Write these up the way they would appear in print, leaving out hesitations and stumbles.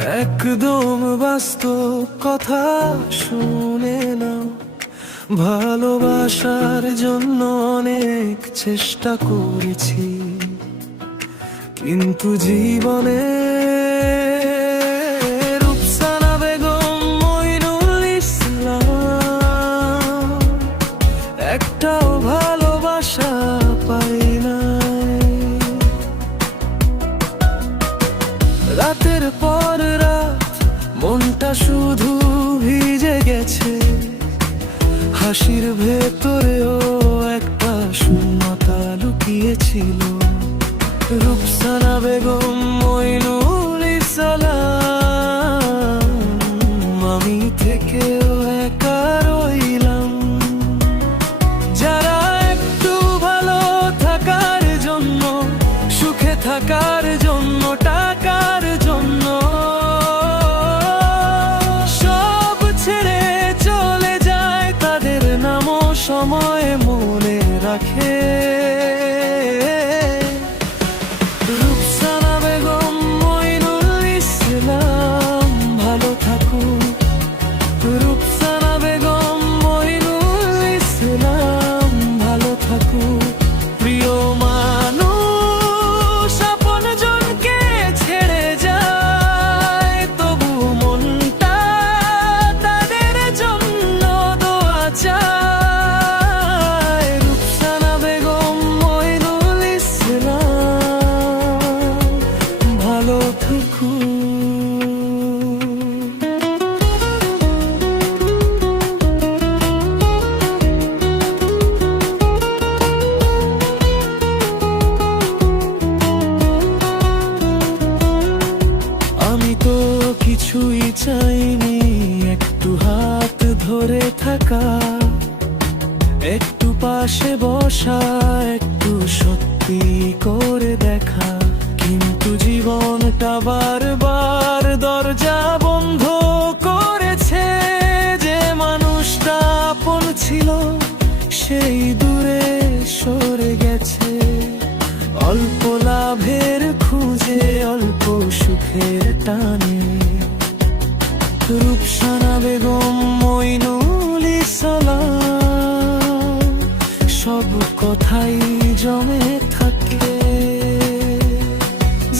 একদম বাস্তব কথা শুনে নাও। ভালোবাসার জন্য অনেক চেষ্টা করেছি, কিন্তু জীবনে রুকসানা বেগম মইনুল ইসলাম একটাও ভালোবাসা পাই নাই। রাতের পর রাত মনটা শুধু ভিজে গেছে, হাসির ভেতরেও একটা শূন্যতা লুকিয়েছিল। রুকসানা বেগম মইনুল ইসলাম, আমি থেকেও একা রইলাম। যারা একটু ভালো থাকার জন্য, সুখে থাকার জন্য, টাকার জন্য সব ছেড়ে চলে যায়, তাদের নামও সময় মনে রাখে। রুকসানা বেগম মইনুল ইসলাম ভালো থাকুন। রুকসানা বেগম মইনুল ইসলাম ভালো থাকুন। প্রিয় মানুষ আপনজনকে ছেড়ে যায়, তবু মনটা তাদের জন্য দোয়া চায়। রুকসানা বেগম মইনুল ইসলাম ভালো থাকুন। আমি তো কিছুই চাইনি, একটু হাত ধরে থাকা, একটু পাশে বসা, একটু সত্যি করে দেখা। কিন্তু জীবনটা বারবার দরজা বন্ধ করেছে। যে মানুষটা আপন ছিল সেই দূরে সরে গেছে। অল্প লাভের খুঁজে, অল্প সুখের টানে রুকসানা বেগম মইনুল ইসলাম সব কথাই জমে থাকে।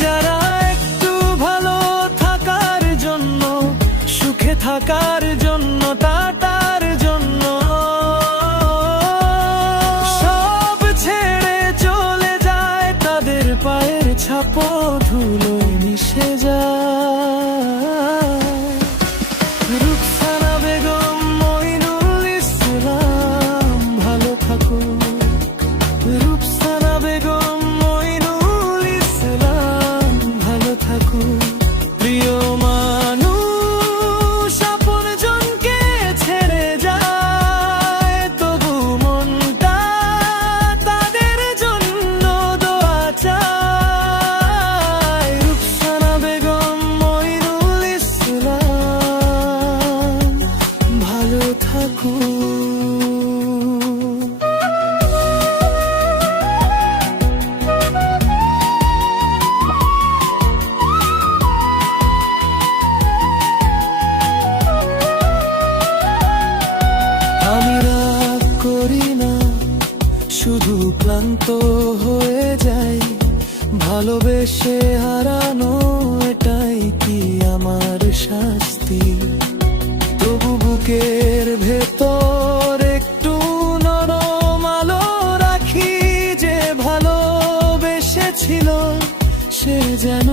যারা একটু ভালো থাকার জন্য, সুখে থাকার জন্য, টাকার জন্য সব ছেড়ে চলে যায়, তাদের পায়ের ছাপ ধুলোয় মিশে যায়। রুকসানা বেগম মইনুল ইসলাম ভালো থাকুন। রুকসানা বেগম মইনুল ইসলাম ভালো থাকুন। প্রিয় মানুষ আপনজনকে ছেড়ে যায়, তবু মনটা তাদের জন্য দোয়া চায়। রুকসানা বেগম মইনুল ইসলাম ভালো থাকুন। আমি রাগ করি না, শুধু ক্লান্ত হয়ে যাই। ভালোবেসে হারানো এটাই কি আমার শাস্তি? তবু বুকের ভেতর একটু নরম আলো রাখি। যে ভালোবেসেছিল সে যেন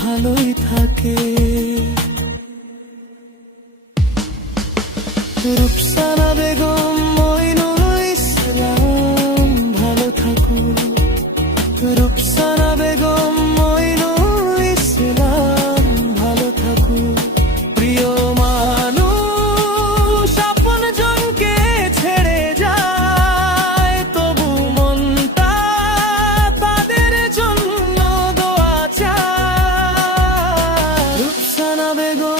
ভালোই থাকে। রুকসানা বেগম মইনুল ইসলাম ভালো থাকুন। রুকসানা বেগম মইনুল ইসলাম ভালো থাকুন। প্রিয় মানুষ আপনজনকে ছেড়ে যায়, তবু মনটা তাদের জন্য দোয়া চায়। রুকসানা বেগম